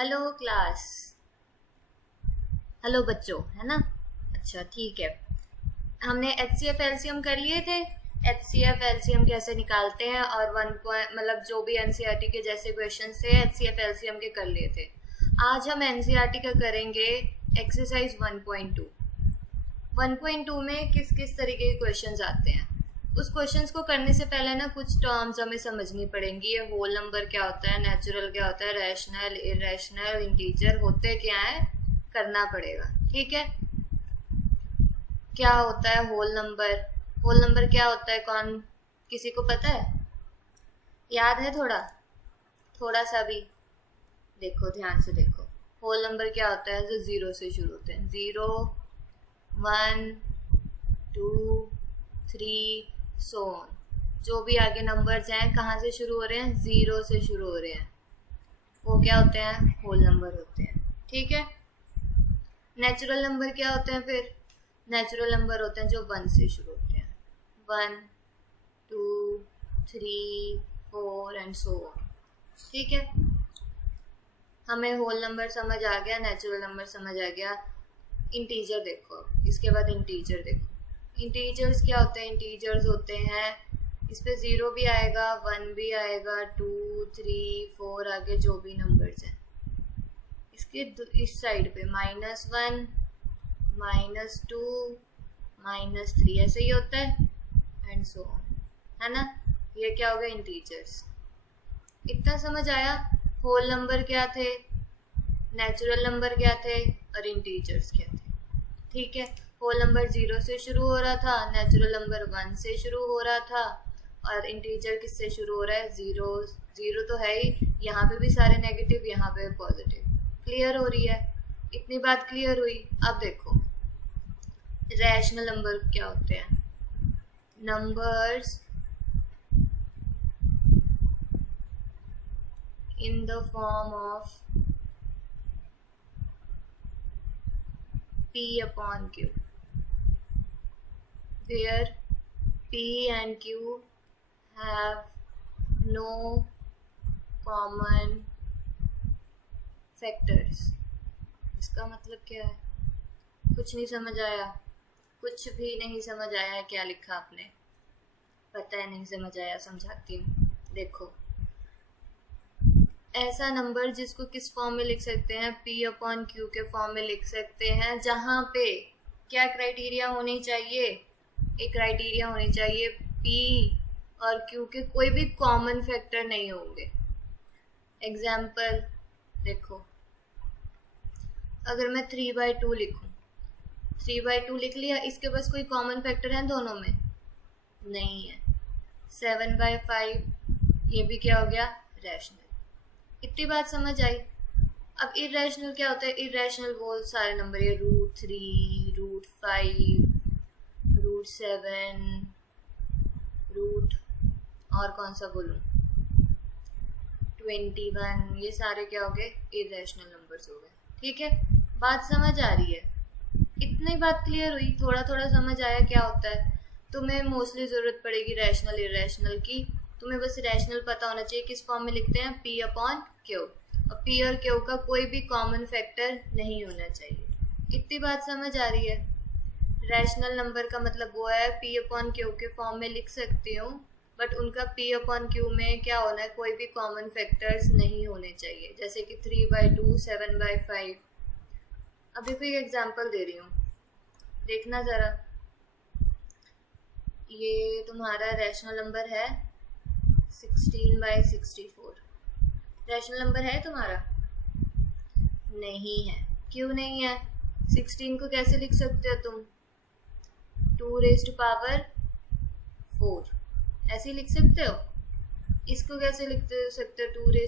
Hello class. Hello बच्चों, है ना। अच्छा ठीक है। हमने एच सी एफ एलसीएम कर लिए थे। एच सी एफ एलसीएम कैसे निकालते हैं और वन पॉइंट मतलब जो भी एनसीईआरटी के जैसे क्वेश्चन थे एच सी एफ एलसीएम के कर लिए थे। आज हम एनसीईआरटी का करेंगे एक्सरसाइज 1.2। 1.2 में किस किस तरीके के क्वेश्चंस आते हैं। उस क्वेश्चंस को करने से पहले ना कुछ टर्म्स हमें समझनी पड़ेंगी। ये होल नंबर क्या होता है, नेचुरल क्या होता है, रैशनल, इरेशनल, इंटीजर होते क्या है, करना पड़ेगा। ठीक है। क्या होता है होल नंबर? होल नंबर क्या होता है, कौन किसी को पता है? याद है? थोड़ा थोड़ा सा भी देखो, ध्यान से देखो। होल नंबर क्या होता है? जो जीरो से शुरू होते हैं। 0, 1, 2, 3 सो ऑन। जो भी आगे नंबर्स हैं कहाँ से शुरू हो रहे हैं? 0 से शुरू हो रहे हैं। वो क्या होते हैं? होल नंबर होते हैं। ठीक है। नेचुरल नंबर क्या होते हैं फिर? नेचुरल नंबर होते हैं जो 1 से शुरू होते हैं। 1, 2, 3, 4 एंड सो ऑन। ठीक है। हमें होल नंबर समझ आ गया, नेचुरल नंबर समझ आ गया। इंटीजर देखो, इसके बाद इंटीजर देखो। इंटीजर्स क्या होते हैं? इंटीजर्स होते हैं, इस पे 0 भी आएगा, 1 भी आएगा, 2, 3, 4 आगे जो भी नंबर्स हैं। इसके इस साइड पे -1, -2, -3 ऐसे ही होता है एंड सो ऑन, है ना। ये क्या हो गया? इंटीजर्स। इतना समझ आया? होल नंबर क्या थे, नेचुरल नंबर क्या थे और इंटीजर्स क्या थे। ठीक है। होल नंबर 0 से शुरू हो रहा था, नेचुरल नंबर 1 से शुरू हो रहा था और इंटीजर किससे शुरू हो रहा है? 0। 0 तो है ही, यहाँ पे भी सारे नेगेटिव, यहाँ पे पॉजिटिव। क्लियर हो रही है? इतनी बात क्लियर हुई। अब देखो रैशनल नंबर क्या होते हैं। Numbers in the form of P upon Q, where P and Q have no common factors। इसका मतलब क्या है? कुछ नहीं समझ आया? कुछ भी नहीं समझ आया है? क्या लिखा आपने? पता है नहीं समझ आया, समझाती हूँ। देखो, ऐसा नंबर जिसको किस फॉर्म में लिख सकते हैं? P अपॉन Q के फॉर्म में लिख सकते हैं, जहाँ पे क्या क्राइटेरिया होनी चाहिए? एक क्राइटेरिया होनी चाहिए, P और Q के कोई भी कॉमन फैक्टर नहीं होंगे। एग्जाम्पल देखो, अगर मैं 3/2 लिखूं, 3/2 लिख लिया, इसके पास कोई कॉमन फैक्टर है दोनों में? नहीं है। 7/5 ये भी क्या हो गया? रैशनल। इतनी बात समझ आई? अब इरेशनल क्या होता है? इरेशनल वो सारे नंबर, ये √3, √5, √7, रूट और कौन सा बोलूं, 21, ये सारे क्या हो गए? इरेशनल नंबर्स हो गए। ठीक है। बात समझ आ रही है? इतनी बात क्लियर हुई? थोड़ा थोड़ा समझ आया क्या होता है? तुम्हें मोस्टली जरूरत पड़ेगी रैशनल इरेशनल की। तुम्हें बस रैशनल पता होना चाहिए किस फॉर्म में लिखते हैं? P अपॉन Q, और P और Q का कोई भी कॉमन फैक्टर नहीं होना चाहिए। इतनी बात समझ आ रही है? रैशनल नंबर का मतलब वो है P अपॉन Q के फॉर्म में लिख सकती हूँ, बट उनका P अपॉन Q में क्या होना है? कोई भी कॉमन फैक्टर्स नहीं होने चाहिए, जैसे कि 3/2, 7/5। अभी कोई एग्जाम्पल दे रही हूँ, देखना जरा। ये तुम्हारा रैशनल नंबर है 16/64। रैशनल नंबर है तुम्हारा? नहीं है। क्यों नहीं है? 16 को कैसे लिख सकते हो तुम? 2⁴ ऐसे लिख सकते हो। इसको कैसे लिख सकते हो? 2⁶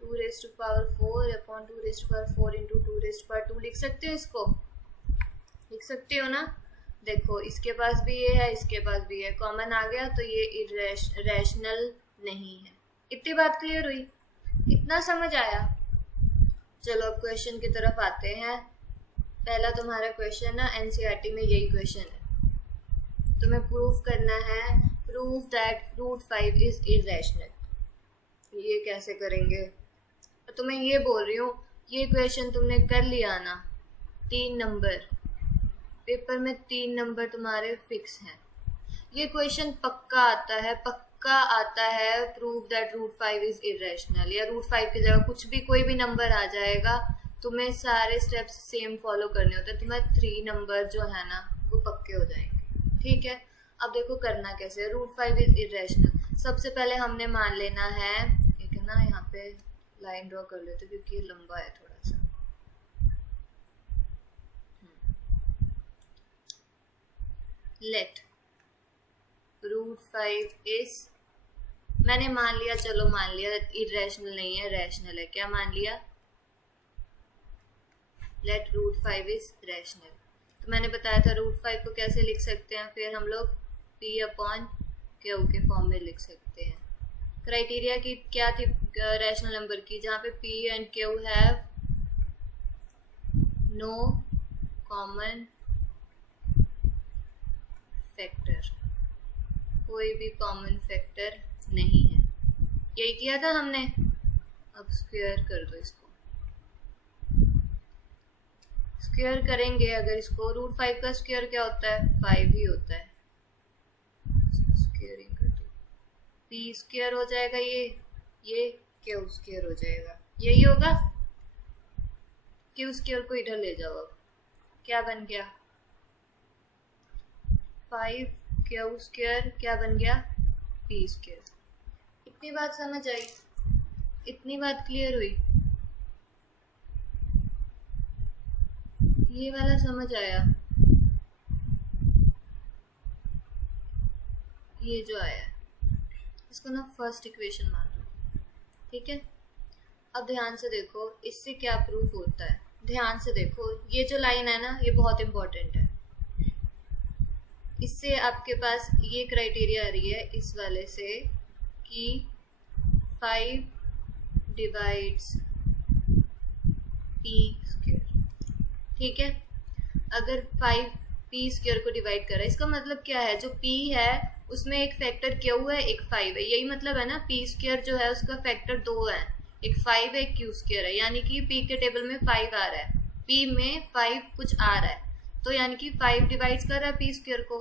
2⁴ अपॉन 2⁴ इंटू 2⁴ लिख सकते हो। इसको लिख सकते हो ना। देखो, इसके पास भी ये है, इसके पास भी है, कॉमन आ गया, तो ये रैशनल नहीं है। इतनी बात क्लियर हुई? इतना समझ आया? चलो अब क्वेश्चन की तरफ आते हैं। पहला तुम्हारा क्वेश्चन ना एनसीईआरटी में यही क्वेश्चन है। तुम्हें प्रूफ करना है, प्रूफ दैट √5 इज इरेशनल। ये कैसे करेंगे? तो मैं ये बोल रही हूँ, ये इक्वेशन तुमने कर लिया ना, 3 नंबर, पेपर में 3 नंबर तुम्हारे फिक्स हैं। ये क्वेश्चन पक्का आता है, पक्का आता है, prove that root 5 is irrational, या रूट 5 की जगह कुछ भी कोई भी नंबर आ जाएगा, तुम्हें सारे स्टेप्स सेम फॉलो करने होते हैं, तुम्हारे 3 नंबर जो है ना वो पक्के हो जाएंगे। ठीक है, अब देखो करना कैसे है। रूट 5 इज इरेशनल, सबसे पहले हमने मान लेना है, एक ना यहाँ पे लाइन ड्रॉ कर लेते क्योंकि ये लंबा है थोड़ा सा। लेट रूट 5 इज, मैंने मान लिया, चलो मान लिया इरेशनल नहीं है, रैशनल है। क्या मान लिया? Let root 5 is rational. तो मैंने बताया था रूट 5 को कैसे लिख सकते हैं, फिर हम लोग p अपॉन क्यू के फॉर्म में लिख सकते हैं। क्राइटेरिया की क्या थी रैशनल नंबर की? जहाँ पे p and q have no common factor, कोई भी कॉमन फैक्टर नहीं है। यही किया था हमने। अब स्क्वायर कर दो इसको, स्क्वायर करेंगे अगर इसको, रूट 5 का स्क्वायर क्या होता है? 5 ही होता है। स्क्वायरिंग कर दो, p स्क्वायर हो जाएगा, ये q स्क्वायर हो जाएगा, यही होगा। q स्क्वायर को इधर ले जाओ, अब क्या बन गया? 5q स्क्वायर क्या बन गया? p square. इतनी बात समझ आई? इतनी बात क्लियर हुई? ये वाला समझ आया? ये जो आया इसको ना फर्स्ट इक्वेशन मान लो। ठीक है, अब ध्यान से देखो इससे क्या प्रूफ होता है। ध्यान से देखो, ये जो लाइन है ना ये बहुत इंपॉर्टेंट है। इससे आपके पास ये क्राइटेरिया आ रही है इस वाले से कि 5 डिवाइड्स p स्क्वायर। ठीक है, अगर 5 p स्क्वायर को डिवाइड कर रहा है, इसका मतलब क्या है? जो p है उसमें एक फैक्टर q है, एक 5 है, यही मतलब है ना। p स्क्वायर जो है उसका फैक्टर 2 है, एक 5 है, एक q स्क्वायर है, यानी कि p के टेबल में 5 आ रहा है, p में 5 कुछ आ रहा है, तो यानी कि 5 डिवाइड कर रहा है p स्क्वायर को।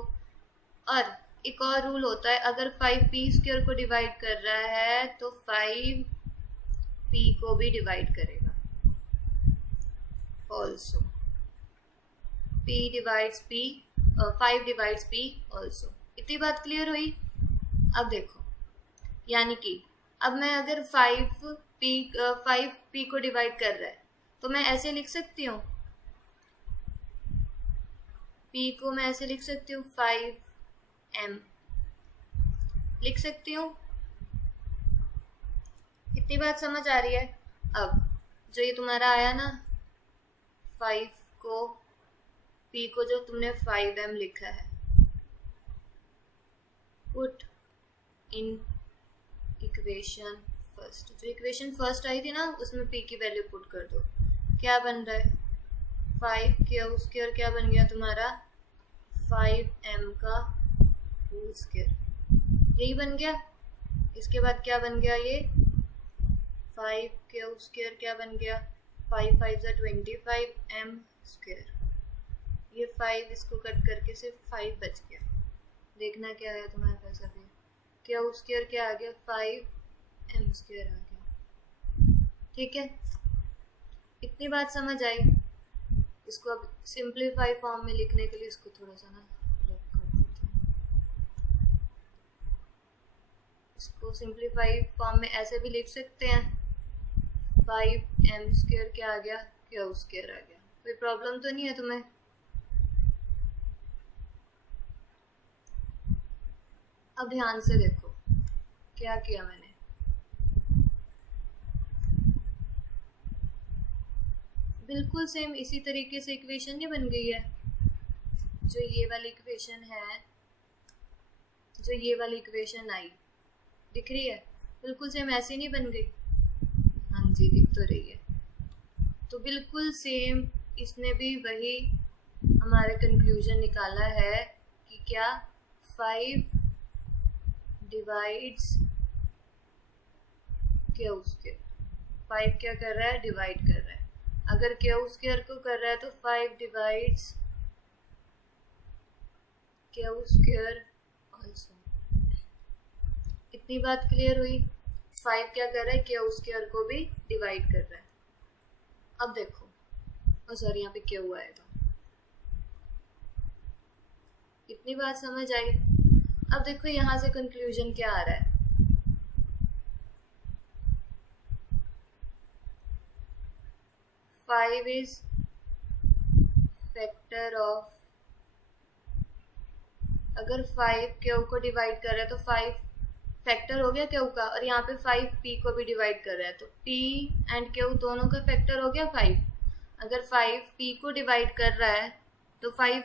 और एक और रूल होता है, अगर 5 p स्क्वायर को डिवाइड कर रहा है तो 5 p को भी डिवाइड करेगा also. p divides p, 5 divides p also. इतनी बात क्लियर हुई? अब देखो, यानी कि अब मैं अगर 5p को डिवाइड कर रहा है तो मैं ऐसे लिख सकती हूँ, p को मैं ऐसे लिख सकती हूँ 5m लिख सकती हूँ। इतनी बात समझ आ रही है? अब जो ये तुम्हारा आया ना 5 को, p को जो तुमने 5m लिखा है, पुट इन इक्वेशन फर्स्ट। जो इक्वेशन फर्स्ट आई थी ना उसमें p की वैल्यू पुट कर दो। क्या बन रहा है? 5q स्क्वायर क्या बन गया तुम्हारा? 5m का होल स्क्वायर, यही बन गया। इसके बाद क्या बन गया? ये 5q स्क्वायर क्या बन गया? 5 5 25m स्क्वायर। ये 5 इसको कट करके सिर्फ 5 बच गया। देखना क्या आया तुम्हारे पास अभी? q स्क्वायर क्या आ गया? 5m स्क्वायर आ गया। ठीक है, इतनी बात समझ आई? इसको अब सिंप्लीफाई फॉर्म में लिखने के लिए इसको थोड़ा सा ना रब कर देते हैं। इसको सिंप्लीफाई फॉर्म में ऐसे भी लिख सकते हैं, 5m स्क्वायर क्या आ गया? q स्क्वायर आ गया। कोई प्रॉब्लम तो नहीं है तुम्हें? अब ध्यान से देखो क्या किया मैंने। बिल्कुल सेम इसी तरीके से इक्वेशन नहीं बन गई है? जो ये वाली इक्वेशन है, जो ये वाली इक्वेशन आई दिख रही है, बिल्कुल सेम ऐसी नहीं बन गई? हाँ जी, दिख तो रही है। तो बिल्कुल सेम इसने भी वही हमारे कंक्लूजन निकाला है कि क्या 5 डिवाइड्स q स्क्वायर, 5 क्या कर रहा है, डिवाइड कर रहा है। अगर क्यू स्क्वायर को कर रहा है तो 5 डिवाइड्स क्यू स्क्वायर ऑल्सो। इतनी बात क्लियर हुई। 5 क्या कर रहा है, क्यू स्क्वायर को भी डिवाइड कर रहा है। अब देखो, सॉरी यहाँ पे क्यू आएगा। इतनी बात समझ आई। अब देखो यहाँ से कंक्लूजन क्या आ रहा है, 5 इज फैक्टर ऑफ, अगर 5 क्यू को डिवाइड कर रहा है तो 5 फैक्टर हो गया क्यू का, और यहाँ पे 5 पी को भी डिवाइड कर रहा है तो पी एंड क्यू दोनों का फैक्टर हो गया 5। अगर 5 पी को डिवाइड कर रहा है तो 5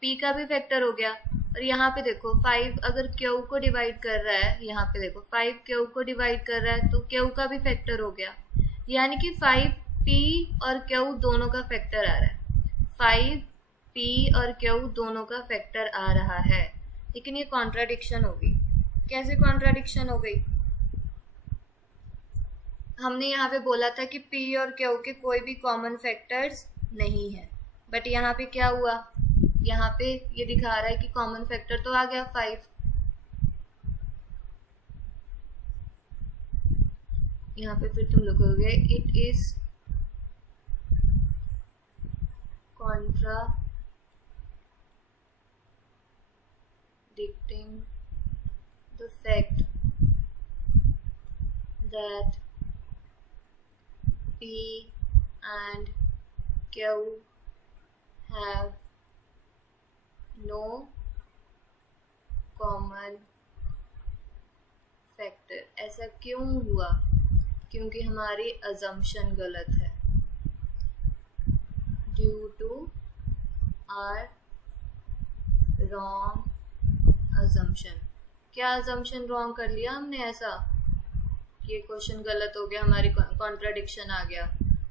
पी का भी फैक्टर हो गया। और यहाँ पे देखो 5 अगर क्यू को डिवाइड कर रहा है, यहाँ पे देखो 5 क्यू को डिवाइड कर रहा है तो क्यू का भी फैक्टर हो गया, यानी कि 5 पी और क्यू दोनों का फैक्टर आ रहा है। 5 पी और क्यू दोनों का फैक्टर आ रहा है, लेकिन ये कॉन्ट्राडिक्शन हो गई। कैसे कॉन्ट्राडिक्शन हो गई, हमने यहाँ पे बोला था कि पी और क्यू के कोई भी कॉमन फैक्टर्स नहीं है, बट यहाँ पे क्या हुआ, यहाँ पे ये दिखा रहा है कि कॉमन फैक्टर तो आ गया 5। यहाँ पे फिर तुम लिखोगे it is contradicting the fact that P and Q have no common factor। ऐसा क्यों हुआ, क्योंकि हमारी assumption गलत है, due to our wrong assumption। क्या assumption wrong कर लिया हमने, ऐसा ये क्वेश्चन गलत हो गया, हमारी कॉन्ट्राडिक्शन आ गया।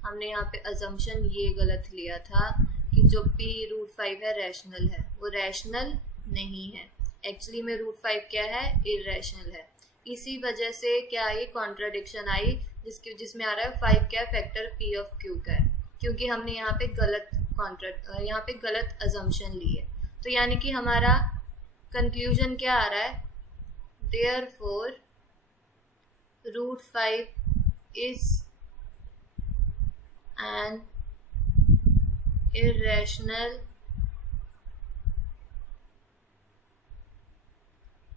हमने यहाँ पे assumption ये गलत लिया था कि जो p√5 है रैशनल है, वो रैशनल नहीं है। एक्चुअली में √5 क्या है, इरेशनल है। इसी वजह से क्या आई, कॉन्ट्राडिक्शन आई, जिसमें आ रहा है 5 क्या फैक्टर p ऑफ q का है, क्योंकि हमने यहाँ पे गलत assumption ली है। तो यानी कि हमारा कंक्लूजन क्या आ रहा है, therefore √5 is an irrational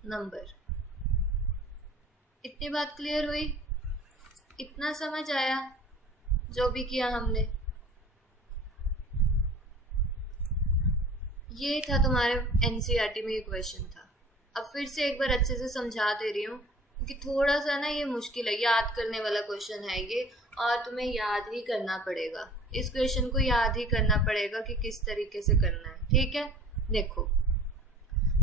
number। इतनी बात क्लियर हुई, इतना समझ आया जो भी किया हमने। ये था तुम्हारे एनसीईआरटी में ये क्वेश्चन था। अब फिर से एक बार अच्छे से समझा दे रही हूँ, क्योंकि थोड़ा सा ना ये मुश्किल है, याद करने वाला क्वेश्चन है ये, और तुम्हें याद ही करना पड़ेगा, इस क्वेश्चन को याद ही करना पड़ेगा कि किस तरीके से करना है। ठीक है, देखो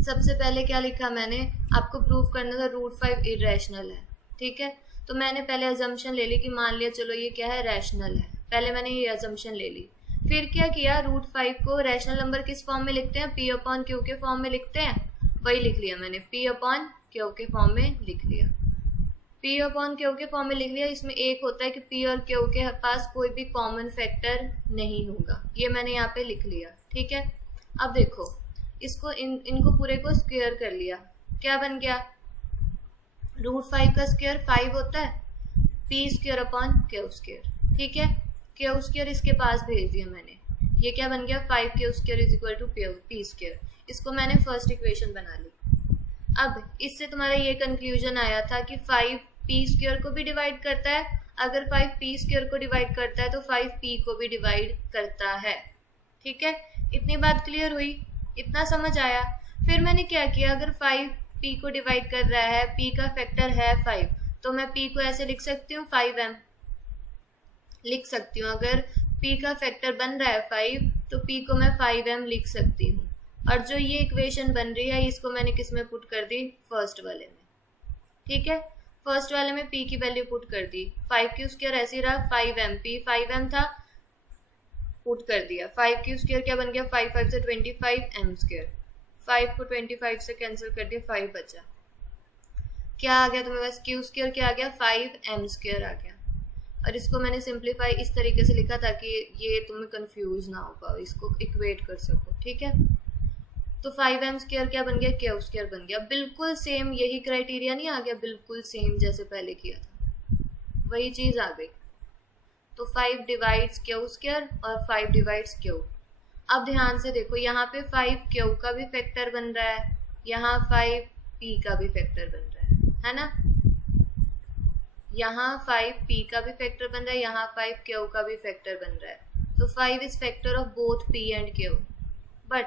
सबसे पहले क्या लिखा मैंने, आपको प्रूव करना था √5 इरेशनल है। ठीक है, तो मैंने पहले अजम्पशन ले ली कि मान लिया चलो ये क्या है, रैशनल है। पहले मैंने ये अजम्पशन ले ली, फिर क्या किया, √5 को रैशनल नंबर किस फॉर्म में लिखते हैं, p/q के फॉर्म में लिखते हैं, वही लिख लिया मैंने, p/q के फॉर्म में लिख लिया। p/q के फॉर्म में लिख लिया। इसमें एक होता है कि p और q के पास कोई भी कॉमन फैक्टर नहीं होगा, ये मैंने यहाँ पे लिख लिया। ठीक है, अब देखो इसको इनको पूरे को स्क्वायर कर लिया, क्या बन गया, √5 का स्क्वायर 5 होता है, p²/q²। ठीक है, q² इसके पास भेज दिया मैंने, ये क्या बन गया, 5q² = p²। इसको मैंने फर्स्ट इक्वेशन बना ली। अब इससे तुम्हारा ये कंक्लूजन आया था कि 5 p² को भी डिवाइड करता है, अगर 5 p² को डिवाइड करता है तो 5 p को भी डिवाइड करता है। ठीक है, इतनी बात क्लियर हुई, इतना समझ आया। फिर मैंने क्या किया, अगर 5 p को डिवाइड कर रहा है, p का फैक्टर है 5, तो मैं p को ऐसे लिख सकती हूँ, 5m लिख सकती हूँ। अगर p का फैक्टर बन रहा है 5, तो p को मैं 5m लिख सकती हूँ। और जो ये इक्वेशन बन रही है, इसको मैंने किस में पुट कर दी, फर्स्ट वाले में। ठीक है, फर्स्ट वाले में p की वैल्यू पुट कर दी, 5q² ऐसे ही रहा, 5m, p 5m था, पुट कर दिया। 5q² क्या बन गया, 5 5 से 25m², 5 को 25 से कैंसिल कर दिया, 5 बचा। क्या आ गया तुम्हें पास, q² क्या आ गया, 5m² आ गया। और इसको मैंने सिंप्लीफाई इस तरीके से लिखा ताकि ये तुम्हें कंफ्यूज ना हो पाओ, इसको इक्वेट कर सको, ठीक है। तो 5m² क्या बन गया, क्यू² बन गया। बिल्कुल सेम यही क्राइटेरिया नहीं आ गया, बिल्कुल सेम जैसे पहले किया था, वही चीज आ गई। तो 5 डिवाइड्स क्यू² और 5 डिवाइड्स क्यू। अब ध्यान से देखो, यहाँ पे 5 का भी फैक्टर बन रहा है, यहाँ 5p का भी फैक्टर बन रहा है ना। यहाँ 5p का भी फैक्टर बन रहा है, यहाँ 5 का भी फैक्टर बन रहा है। तो 5 is factor of both p and q। But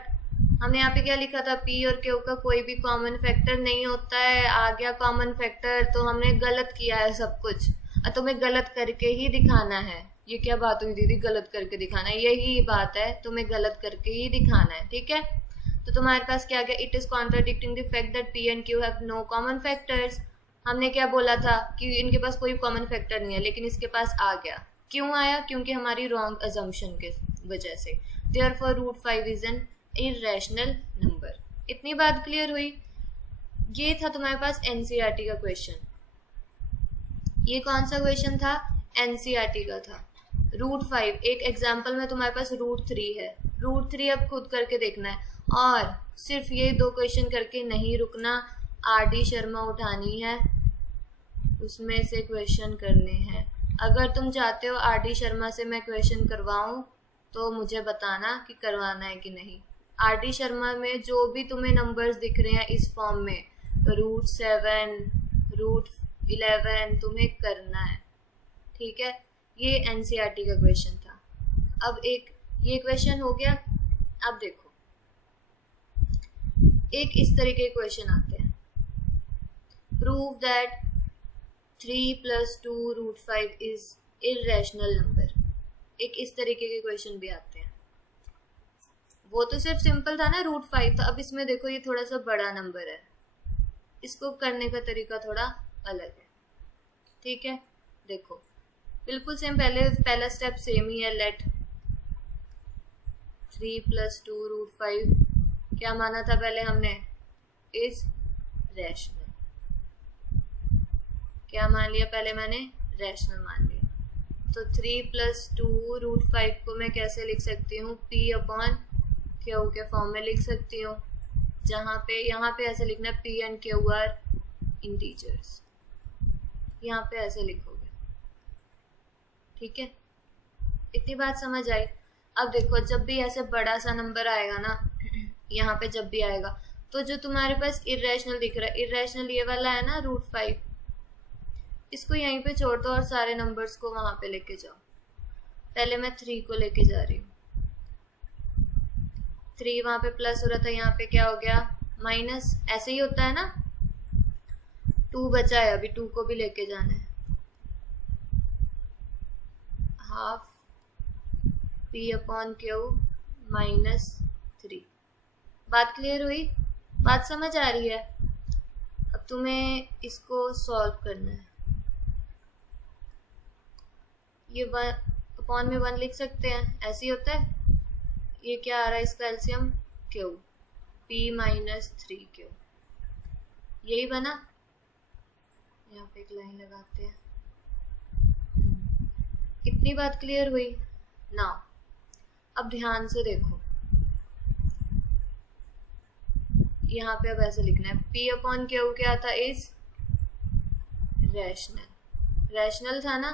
हमने यहाँ पे क्या लिखा था, p और q का कोई भी कॉमन फैक्टर नहीं होता है। आ गया कॉमन फैक्टर तो हमने गलत किया है सब कुछ, और तुम्हें गलत करके ही दिखाना है। ये क्या बात हुई दीदी, गलत करके दिखाना है? यही बात है, तुम्हें गलत करके ही दिखाना है, ठीक है। तो तुम्हारे पास क्या आ गया, it is contradicting the fact that p and q have no common factors. हमने क्या बोला था कि इनके पास कोई कॉमन फैक्टर नहीं है, लेकिन इसके पास आ गया। क्यों आया? क्योंकि हमारी रॉन्ग अजम्पशन के वजह से। Therefore root 5 is an irrational number. इतनी बात क्लियर हुई? ये था तुम्हारे पास एनसीईआरटी का क्वेश्चन। ये कौन सा क्वेश्चन था? एनसीईआरटी का था। रूट 5, एक एग्जाम्पल में तुम्हारे पास रूट 3 है। रूट 3 अब खुद करके देखना है, और सिर्फ ये 2 क्वेश्चन करके नहीं रुकना। आर.डी. शर्मा उठानी है, उसमें से क्वेश्चन करने हैं। अगर तुम चाहते हो आर.डी. शर्मा से मैं क्वेश्चन करवाऊं तो मुझे बताना कि करवाना है कि नहीं। आर.डी. शर्मा में जो भी तुम्हें नंबर्स दिख रहे हैं इस फॉर्म में, रूट 7, रूट 11, तुम्हें करना है, ठीक है। ये एनसीईआरटी का क्वेश्चन था। अब एक ये क्वेश्चन हो गया। अब देखो, एक इस तरीके के क्वेश्चन आते हैं, prove that 3 + 2 root 5 is irrational number. एक इस तरीके के क्वेश्चन भी आते हैं। वो तो सिर्फ सिंपल था ना, रूट 5 था। अब इसमें देखो, ये थोड़ा सा बड़ा नंबर है, इसको करने का तरीका थोड़ा अलग है, ठीक है। देखो बिल्कुल सेम, पहला स्टेप सेम ही है। लेट 3 + 2 रूट 5 क्या माना था पहले हमने, इज रैशनल। क्या मान लिया पहले मैंने, रैशनल मान लिया। तो 3 + 2 रूट 5 को मैं कैसे लिख सकती हूँ, p/q के फॉर्म में लिख सकती हूँ, जहाँ पे यहाँ पे ऐसे लिखना है, p and q are integers. यहाँ पे ऐसे लिखोगे, ठीक है। इतनी बात समझ आई? अब देखो, जब भी ऐसे बड़ा सा नंबर आएगा ना, यहाँ पे जब भी आएगा, तो जो तुम्हारे पास इररेशनल दिख रहा है, इररेशनल ये वाला है ना रूट 5, इसको यहीं पे छोड़ दो और सारे नंबर्स को वहां पे लेके जाओ। पहले मैं 3 को लेके जा रही हूँ। 3 वहां पे प्लस हो रहा था, यहाँ पे क्या हो गया, माइनस। ऐसे ही होता है ना। 2 बचा है, अभी 2 को भी लेके जाना है। Half p/q -3। बात क्लियर हुई? बात समझ आ रही है? अब तुम्हें इसको सॉल्व करना है। ये 1 में 1 लिख सकते हैं, ऐसे ही होता है। ये क्या आ रहा है इसका एलसीएम, q, p - 3q। यही बना। यहाँ पे एक लाइन लगाते हैं। इतनी बात क्लियर हुई ना? अब ध्यान से देखो, यहाँ पे अब ऐसे लिखना है, p/q क्या था, इज रैशनल। रैशनल था ना।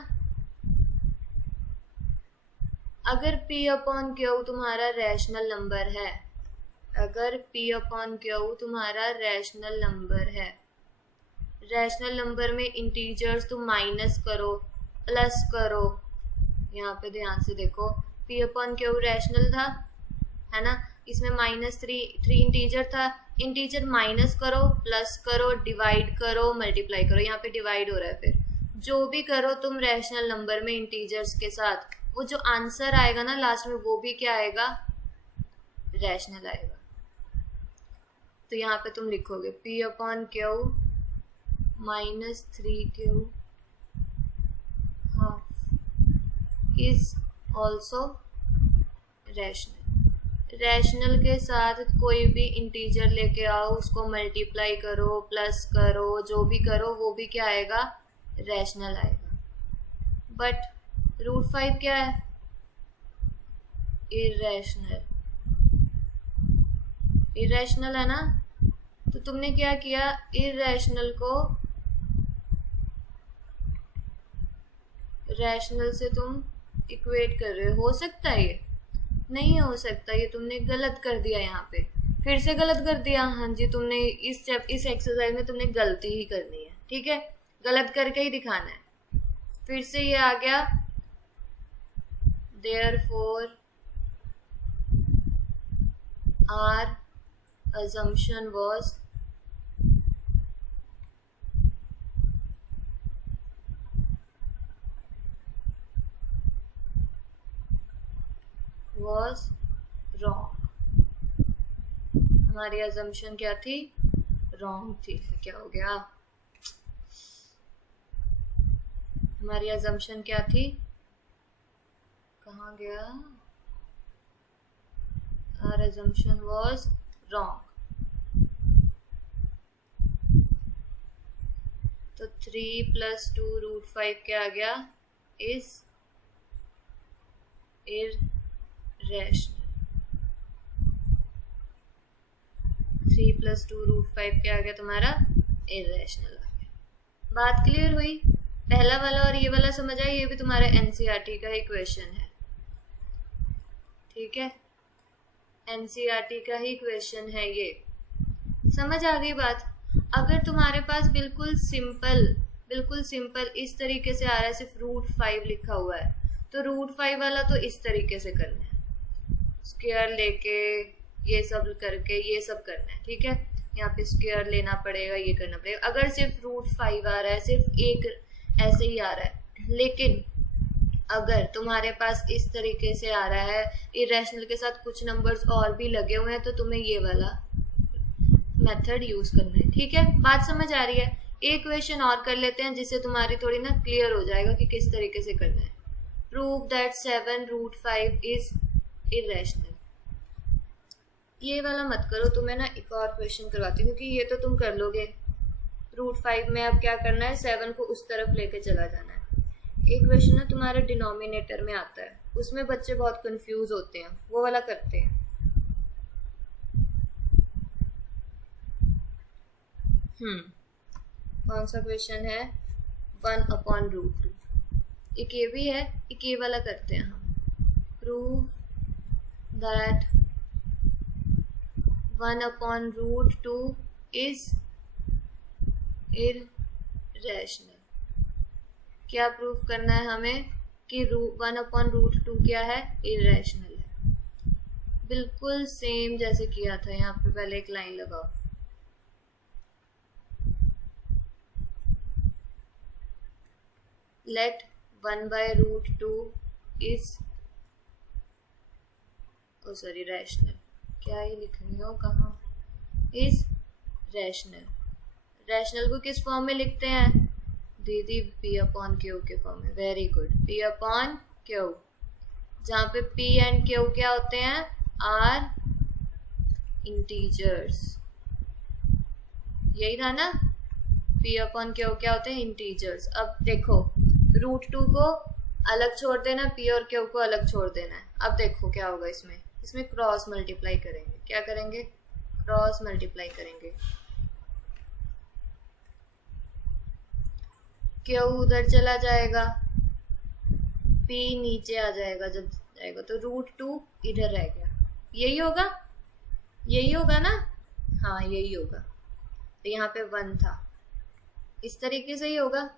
अगर p/q तुम्हारा रैशनल नंबर है, अगर p/q तुम्हारा रैशनल नंबर है, रैशनल नंबर में इंटीजर्स तुम माइनस करो, प्लस करो। यहाँ पे ध्यान से देखो, p/q रैशनल था, है ना। इसमें -3 इंटीजर था। इंटीजर माइनस करो, प्लस करो, डिवाइड करो, मल्टीप्लाई करो। यहाँ पे डिवाइड हो रहा है। फिर जो भी करो तुम रैशनल नंबर में इंटीजर्स के साथ, वो जो आंसर आएगा ना लास्ट में, वो भी क्या आएगा, रैशनल आएगा। तो यहाँ पे तुम लिखोगे p/q -3q is also rational. Rational के साथ कोई भी इंटीजर लेके आओ, उसको मल्टीप्लाई करो, प्लस करो, जो भी करो, वो भी क्या आएगा, रैशनल आएगा। बट रूट 5 क्या है? इरेशनल। इरेशनल है ना, तो तुमने क्या किया, इरेशनल को रैशनल से तुम इक्वेट कर रहे हो सकता है? ये नहीं हो सकता, ये तुमने गलत कर दिया। यहाँ पे फिर से गलत कर दिया। हाँ जी, तुमने इस एक्सरसाइज में तुमने गलती ही करनी है, ठीक है, गलत करके ही दिखाना है। फिर से ये आ गया, therefore our assumption was wrong। हमारी assumption क्या थी? wrong थी। क्या हो गया? हमारी assumption क्या थी? कहाँ गया? Our assumption was wrong। तो 3 + 2 √5 क्या आ गया? Is irrational। 3 + 2 √5 क्या आ गया तुम्हारा? irrational आ गया। बात क्लियर हुई? पहला वाला और ये वाला समझ आया? ये भी तुम्हारे एनसीईआरटी का ही क्वेश्चन है, ठीक है, एनसीईआरटी का ही क्वेश्चन है ये। समझ आ गई बात? अगर तुम्हारे पास बिल्कुल सिंपल इस तरीके से आ रहा है, सिर्फ √5 लिखा हुआ है, तो √5 वाला तो इस तरीके से करना है, स्क्वायर लेके ये सब करके ये सब करना है, ठीक है। यहाँ पे स्क्वायर लेना पड़ेगा, ये करना पड़ेगा। अगर सिर्फ √5 आ रहा है, सिर्फ एक ऐसे ही आ रहा है, लेकिन अगर तुम्हारे पास इस तरीके से आ रहा है, इरेशनल के साथ कुछ नंबर्स और भी लगे हुए हैं, तो तुम्हें ये वाला मेथड यूज करना है, ठीक है। बात समझ आ रही है? एक क्वेश्चन और कर लेते हैं जिससे तुम्हारी थोड़ी ना क्लियर हो जाएगा कि किस तरीके से करना है। Prove that 7 √5 is irrational. ये वाला मत करो, तुम्हें ना एक और क्वेश्चन करवाती हूँ, क्योंकि ये तो तुम कर लोगे। √5 में अब क्या करना है, 7 को उस तरफ लेके चला जाना है। एक क्वेश्चन ना तुम्हारे डिनोमिनेटर में आता है, उसमें बच्चे बहुत कंफ्यूज होते हैं, वो वाला करते हैं। कौन सा क्वेश्चन है? 1/√2। एक ये भी है, एक ये वाला करते हैं हम। Prove that 1/√2 is irrational. क्या प्रूफ करना है हमें कि 1/√2 क्या है? इरेशनल है। बिल्कुल सेम जैसे किया था। यहाँ पे पहले एक लाइन लगाओ, लेट 1/√2 इज रैशनल। क्या ये लिखनी हो कहाँ? Is rational. रैशनल को किस फॉर्म में लिखते हैं दीदी? P/Q के फॉर्म में। वेरी गुड, P/Q, जहाँ पे P एंड Q क्या होते हैं? Are integers. यही था ना? P/Q क्या होते हैं? इंटीजर्स। अब देखो, √2 को अलग छोड़ देना, P और Q को अलग छोड़ देना है। अब देखो क्या होगा इसमें क्रॉस मल्टीप्लाई करेंगे। क्या करेंगे? क्रॉस मल्टीप्लाई करेंगे। Q उधर चला जाएगा, P नीचे आ जाएगा, जब जाएगा तो √2 इधर रह गया। यही होगा ना? हाँ, यही होगा। तो यहाँ पे 1 था, इस तरीके से ही होगा।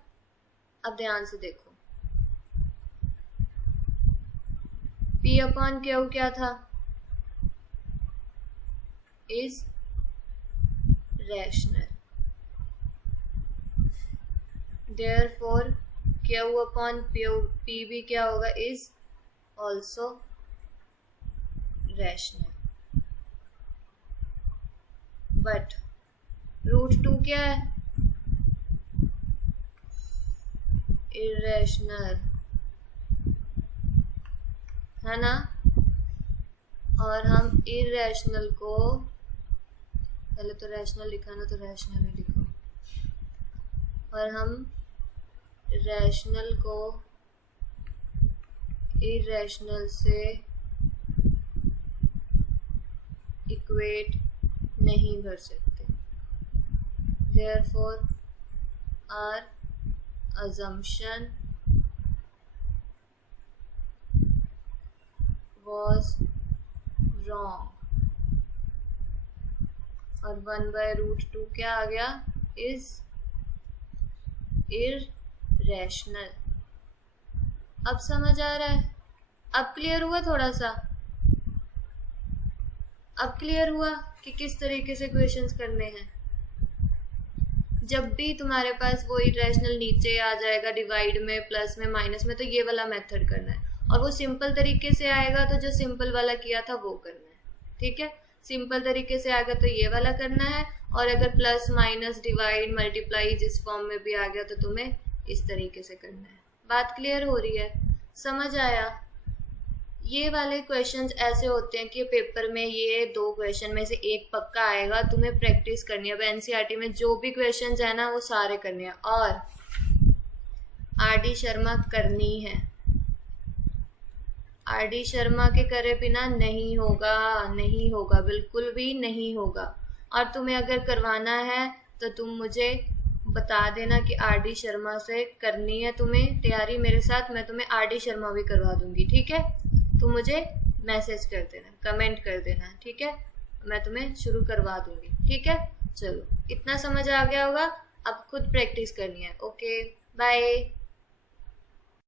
अब ध्यान से देखो, P/Q क्या था? Is rational. Therefore Q/P भी क्या होगा? Is also rational. बट √2 क्या है? इरेशनल है ना? और हम इरेशनल को, पहले तो रैशनल लिखा ना, तो रैशनल ही लिखो। और हम रैशनल को इरेशनल से इक्वेट नहीं कर सकते। Therefore our assumption was wrong। और 1/√2 क्या आ गया? is irrational। अब समझ आ रहा है? अब क्लियर हुआ थोड़ा सा? अब क्लियर हुआ कि किस तरीके से क्वेश्चंस करने हैं? जब भी तुम्हारे पास वो इरेशनल नीचे आ जाएगा डिवाइड में, प्लस में, माइनस में, तो ये वाला मेथड करना है। और वो सिंपल तरीके से आएगा तो जो सिंपल वाला किया था वो करना है। ठीक है, सिंपल तरीके से आएगा तो ये वाला करना है। और अगर प्लस माइनस डिवाइड मल्टीप्लाई जिस फॉर्म में भी आ गया तो तुम्हें इस तरीके से करना है। बात क्लियर हो रही है? समझ आया? ये वाले क्वेश्चंस ऐसे होते हैं कि पेपर में ये 2 क्वेश्चन में से एक पक्का आएगा, तुम्हें प्रैक्टिस करनी है। अब एनसीईआरटी में जो भी क्वेश्चंस है ना वो सारे करने हैं और आरडी शर्मा करनी है। आरडी शर्मा के करे बिना नहीं होगा, नहीं होगा, बिल्कुल भी नहीं होगा। और तुम्हें अगर करवाना है तो तुम मुझे बता देना कि आरडी शर्मा से करनी है तुम्हें तैयारी मेरे साथ, मैं तुम्हें आरडी शर्मा भी करवा दूंगी। ठीक है, तुम मुझे मैसेज कर देना, कमेंट कर देना। ठीक है, मैं तुम्हें शुरू करवा दूंगी। ठीक है, चलो इतना समझ आ गया होगा। अब खुद प्रैक्टिस करनी है। Okay, bye.